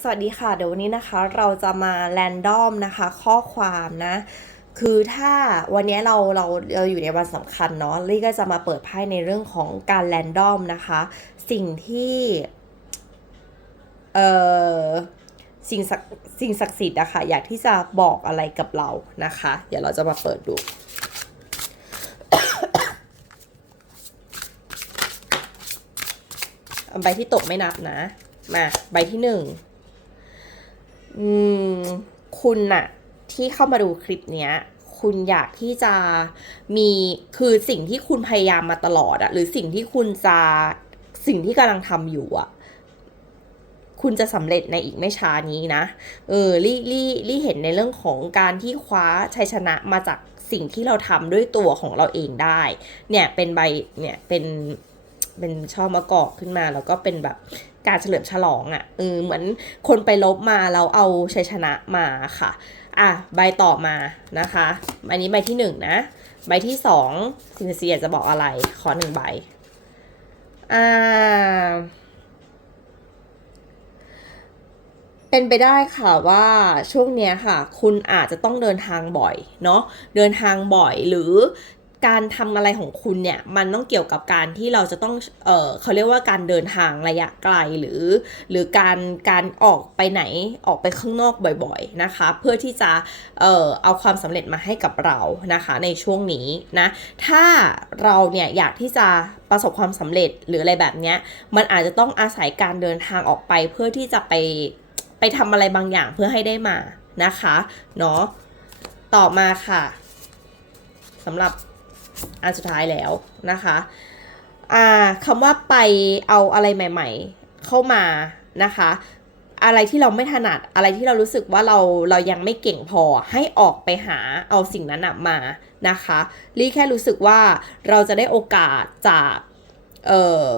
สวัสดีค่ะ เดี๋ยววันนี้นะคะเราจะมาแรนดอมนะคะ ข้อความนะ คือถ้าวันนี้เราเราเราอยู่ในวันสำคัญเนาะลี่ก็จะมาเปิดไพ่ในเรื่องของการแรนดอมนะคะ สิ่งที่เอ่อสิ่งศักสิ่งศักดิ์สิทธิ์อะค่ะอยากที่จะบอกอะไรกับเรานะคะ เดี๋ยวเราจะมาเปิดดูใบที่ตกไม่นับนะ มา ใบที่หนึ่ง คุณน่ะ ที่เข้ามาดูคลิปเนี้ย คุณอยากที่จะมีคือสิ่งที่คุณพยายามมาตลอดอะหรือสิ่งที่คุณจะสิ่งที่กำลังทำอยู่อะคุณจะสำเร็จในอีกไม่ช้านี้นะ เออลี่ลี่ลี่เห็นในเรื่องของการที่คว้าชัยชนะมาจากสิ่งที่เราทำด้วยตัวของเราเองได้ เนี่ยเป็นใบ เนี่ยเป็นเป็นช่อมะกอกขึ้นมา แล้วก็เป็นแบบ การเฉลิมฉลองอะ่ะเออเหมือนคนไปลบมาแล้วเอาชัยชนะมาค่ะ อะใบต่อมานะคะ อันนี้ใบที่หนึ่งนะ ใบที่สองซินเซียจะบอกอะไร ขอหนึ่งใบ อ่า เป็นไปได้ค่ะว่าช่วงเนี้ยค่ะ คุณอาจจะต้องเดินทางบ่อยเนาะ เดินทางบ่อยหรือ การทำอะไรของคุณเนี่ยมันต้องเกี่ยวกับการที่เราจะต้องเออเขาเรียกว่าการเดินทางระยะไกลหรือ หรือการการออกไปไหนออกไปข้างนอกบ่อยๆนะคะ เพื่อที่จะเออเอาความสำเร็จมาให้กับเรานะคะในช่วงนี้นะถ้าเราเนี่ยอยากที่จะประสบความสำเร็จหรืออะไรแบบเนี้ยมันอาจจะต้องอาศัยการเดินทางออกไปเพื่อที่จะไปไปทำอะไรบางอย่างเพื่อให้ได้มานะคะเนาะต่อมาค่ะสำหรับ อันสุดท้ายแล้วนะคะอ่าคำว่าไปเอาอะไรใหม่ ๆ เข้ามานะคะ อะไรที่เราไม่ถนัดอะไรที่เรารู้สึกว่าเราเรายังไม่เก่งพอให้ออกไปหาเอาสิ่งนั้นมานะคะลี่แค่รู้สึกว่าเราจะได้โอกาสจากเอ่อ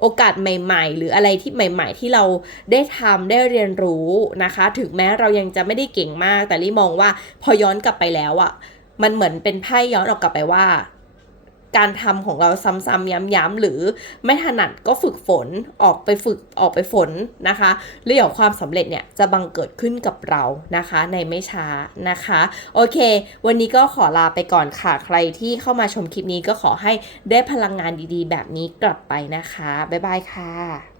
โอกาสใหม่ ๆ หรืออะไรที่ใหม่ ๆ ที่เราได้ทำได้เรียนรู้นะคะ ถึงแม้เรายังจะไม่ได้เก่งมาก แต่ลี่มองว่าพอย้อนกลับไปแล้วอะ่ะ มันเหมือนเป็นไพ่ย้อนออกกลับไปว่า การทำของเราซ้ำๆย้ำๆหรือไม่ถนัดก็ฝึกฝนออกไปฝึกออกไปฝนนะคะเรื่องความสำเร็จเนี่ยจะบังเกิดขึ้นกับเรานะคะ ในไม่ช้านะคะ โอเค วันนี้ก็ขอลาไปก่อนค่ะ ใครที่เข้ามาชมคลิปนี้ก็ขอให้ได้พลังงานดีๆ แบบนี้กลับไปนะคะ บ๊ายบายค่ะ